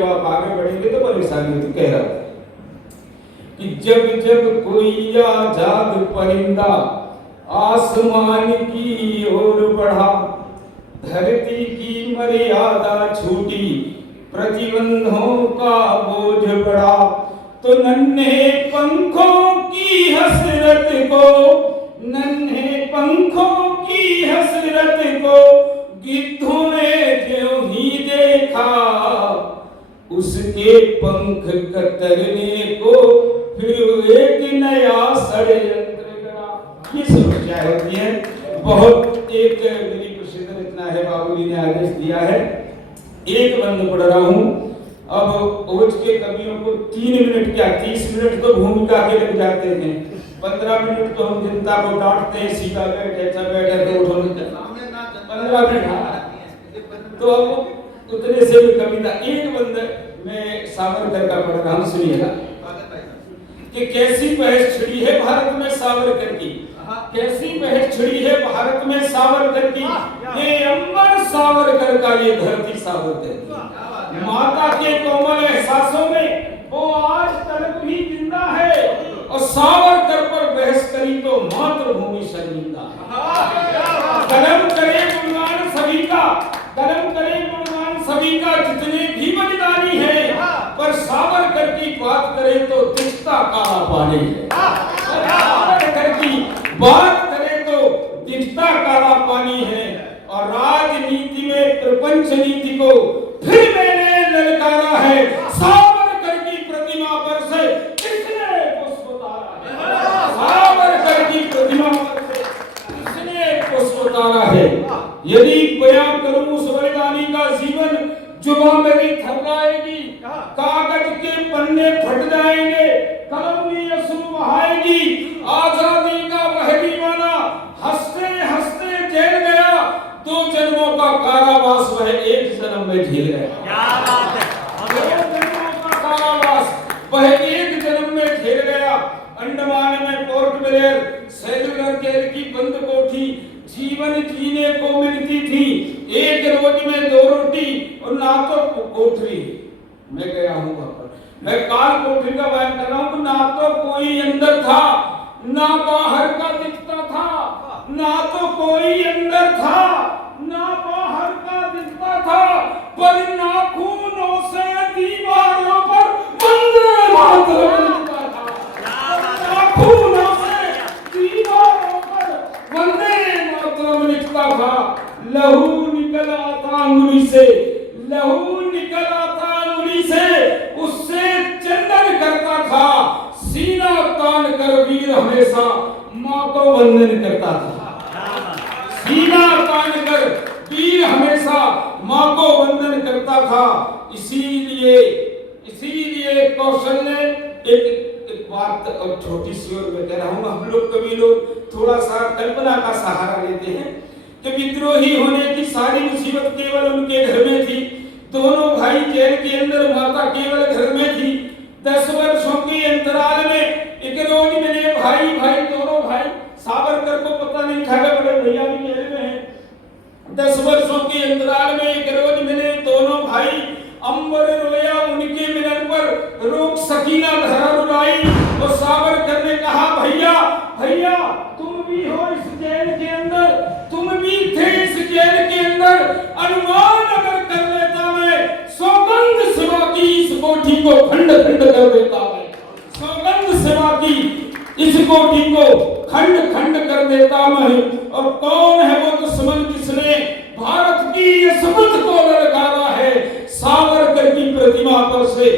जब आप आगे बढ़ेंगे तो परेशानी होती। कह रहा कि जब जब कोई आजाद परिंदा आसमान की ओर बढ़ा, धरती की मर्यादा छूटी, प्रतिबंधों का बोझ बढ़ा, तो नन्हे पंखों की हसरत को, नन्हे पंखों की हसरत को गिद्धों ने जो ही देखा, उसके पंख कतरने को फिर एक नया षड्यंत्र करा। ये समस्या होती है बहुत। एक मेरी प्रसिद्ध रचना है, बाबूजी ने आदेश दिया है, एक बंद पढ़ रहा हूँ। अब ओज के कवियों को 3 मिनट क्या 30 मिनट तो भूमिका के लग जाते हैं, 15 मिनट तो हम जनता को डांटते हैं, सीधा बैठे ऐसा बैठे तो उठो नहीं, 15 मिनट। तो अब उतने से भी कविता एक बंद मैं सावरकर का पढ़ रहा हूँ, सुनिएगा कि कैसी बहस छिड़ी है भारत में सावरकर की, कैसी बहस छिड़ी है भारत में सावरकर की, ये अंबर सावरकर का, ये धरती सावरकर की। माता के कोमल एहसासों में वो आज तक भी जिंदा है, और सावरकर पर बहस करी तो मातृभूमि शर्मिंदा है। कलम करे गुणगान सभी का, कलम करे गुणगान सभी का, जितने भी बलिदानी है, पर सावरकर की बात करें तो दिखता काला पानी है। सावरकर की बात करें तो दिखता काला पानी है। और राजनीति में प्रपंच नीति को फिर मैंने ललकारा है, सावरकर की प्रतिमा पर से किसने पुष्प उतारा है, सावरकर की प्रतिमा पर से किसने पुष्प उतारा है। यदि बयां करूं उस बलिदानी का जीवन, जुबां मेरी थर्राएगी, कागज के पन्ने फट जाएंगे, कलम भी आंसू बहाएगी, आजादी का वह दीवाना हंसते हंसते जेल गया, 2 जन्मों का कारावास वह 1 जन्म में झेल गया। क्या बात है। 2 जन्मों का कारावास वह 1 जन्म में झेल गया। अंडमान में पोर्ट ब्लेयर, सेलुलर जेल की बंद कोठी, जीवन जीने को मिलती थी एक रोज में 2 रोटी और ना तो कोठरी। मैं गया हूँ वहां पर, मैं काल कोठरी का बयान कर रहा हूँ। ना तो कोई अंदर था, ना बाहर का दिखता था, ना तो कोई अंदर था, ना बाहर का दिखता था, पर नाखूनों से दीवारों पर वंदे मातरम लिखता था। नाखूनों से दीवारों पर वंदे मातरम लिखता था। लहू निकल आता अंगुली से, लहू निकल आता अंगुली से, उससे चंदन करता था। सीना तान कर वीर हमेशा माँ को वंदन करता था। सीना तान कर वीर हमेशा माँ को वंदन करता था। इसीलिए कौशल ने एक बात और छोटी सी और मैं कह रहा हूँ, हम लोग कभी लोग थोड़ा सा कल्पना का सहारा लेते हैं कि विद्रोही होने की सारी मुसीबत केवल उनके घर में थी। दोनों भाई जेल के अंदर, माता केवल घर में थी। 10 वर्षों के अंतराल में एक रोज मिले भाई, दोनों भाई। सावरकर को पता नहीं था कि बड़े भैया भी जेल में हैं। 10 वर्षों के अंतराल में एक रोज मिले दोनों भाई। अंबर रोया उनके मिलन पर, रोक सकीना धरा रुलाई। और सावरकर ने कहा, भैया भैया तुम भी हो इस जेल के अंदर, तुम भी थे इस जेल के अंदर। अनुमान अगर कर लेता मैं, सौगंध सेवा की इस कोठी को खंड खंड कर देता मैं। सौगंध सेवा की इस कोठी को खंड खंड कर देता मैं। और कौन है वो दुश्मन जिसने भारत की इस समझ को ललकारा है, सावरकर की प्रतिमा पर से